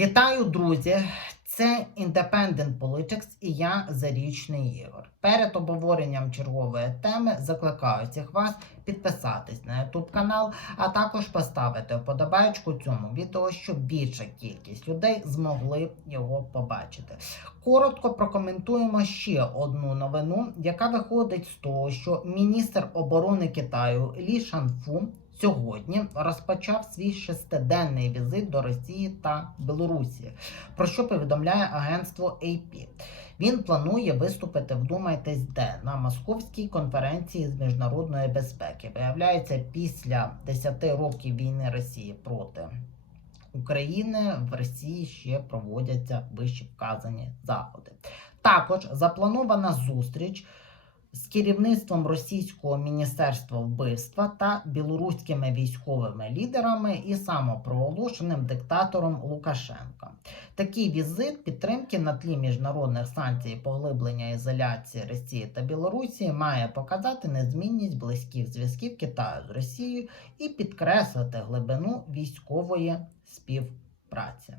Вітаю, друзі! Це Independent Politics і я Зарічний Ігор. Перед обговоренням чергової теми закликаю всіх вас підписатись на YouTube канал, а також поставити вподобайку цьому відео, щоб більша кількість людей змогли його побачити. Коротко прокоментуємо ще одну новину, яка виходить з того, що міністр оборони Китаю Лі Шанфу сьогодні розпочав свій шестиденний візит до Росії та Білорусі, про що повідомляє агентство AP. Він планує виступити, вдумайтесь, де на московській конференції з міжнародної безпеки. Виявляється, після 10 років війни Росії проти України в Росії ще проводяться вище вказані заходи. Також запланована зустріч з керівництвом російського міністерства вбивства та білоруськими військовими лідерами і самопроголошеним диктатором Лукашенка. Такий візит підтримки на тлі міжнародних санкцій поглиблення ізоляції Росії та Білорусі має показати незмінність близьких зв'язків Китаю з Росією і підкреслити глибину військової співпраці.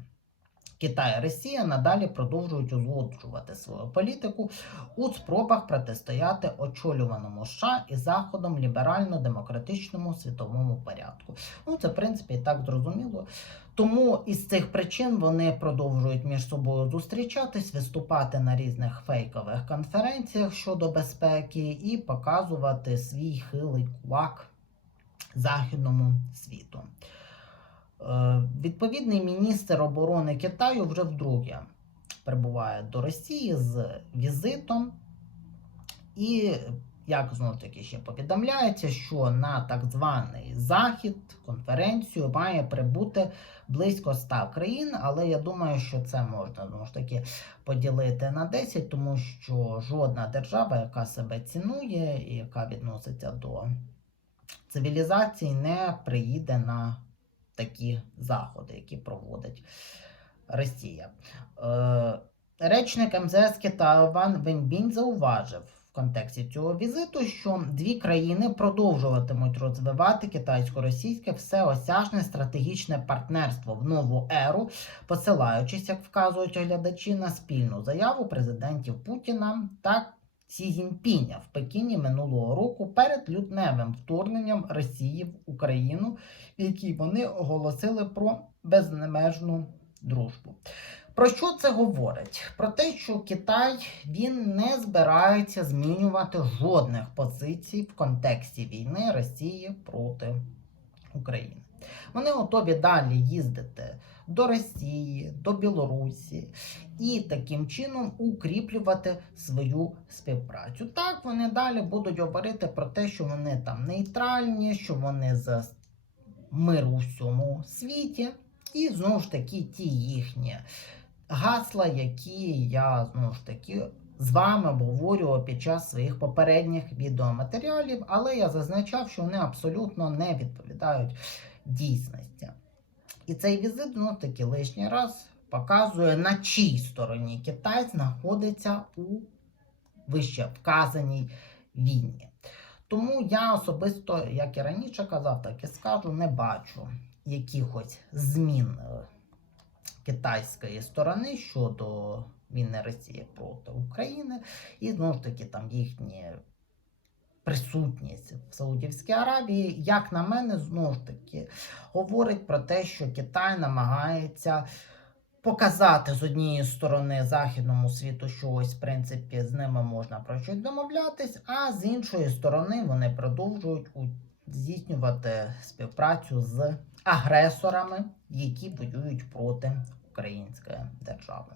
Китай і Росія надалі продовжують узгоджувати свою політику у спробах протистояти очолюваному США і Заходом ліберально-демократичному світовому порядку. Ну, це, в принципі, і так зрозуміло. Тому із цих причин вони продовжують між собою зустрічатись, виступати на різних фейкових конференціях щодо безпеки і показувати свій хилий кулак західному світу. Е, Відповідний міністр оборони Китаю вже вдруге прибуває до Росії з візитом, і, як знову таки ще повідомляється, що на так званий захід, конференцію має прибути близько 100 країн, але я думаю, що це можна знову ж таки поділити на 10, тому що жодна держава, яка себе цінує і яка відноситься до цивілізації, не приїде на такі заходи, які проводить Росія. Е, Речник МЗС Китаю Ван Веньбінь зауважив в контексті цього візиту, що дві країни продовжуватимуть розвивати китайсько-російське всеосяжне стратегічне партнерство в нову еру, посилаючись, як вказують глядачі, на спільну заяву президентів Путіна та Сі Цзіньпіня в Пекіні минулого року перед лютневим вторгненням Росії в Україну, в якій вони оголосили про безмежну дружбу. Про що це говорить? Про те, що Китай він не збирається змінювати жодних позицій в контексті війни Росії проти України. Вони готові далі їздити до Росії, до Білорусі і таким чином укріплювати свою співпрацю. Так вони далі будуть говорити про те, що вони там нейтральні, що вони за мир у всьому світі, і знову ж таки ті їхні гасла, які я знову ж таки. З вами обговорював під час своїх попередніх відеоматеріалів, але я зазначав, що вони абсолютно не відповідають дійсності. І цей візит, ну таки лишній раз показує, на чій стороні Китай знаходиться у вище вказаній війні. Тому я особисто, як і раніше казав, так і скажу, не бачу якихось змін е, китайської сторони щодо війни Росії проти України, і знову ж таки там їхні присутність в Саудівській Аравії, як на мене, знову ж таки говорить про те, що Китай намагається показати з однієї сторони західному світу, що ось, в принципі, з ними можна про щось домовлятись, а з іншої сторони вони продовжують здійснювати співпрацю з агресорами, які воюють проти української держави.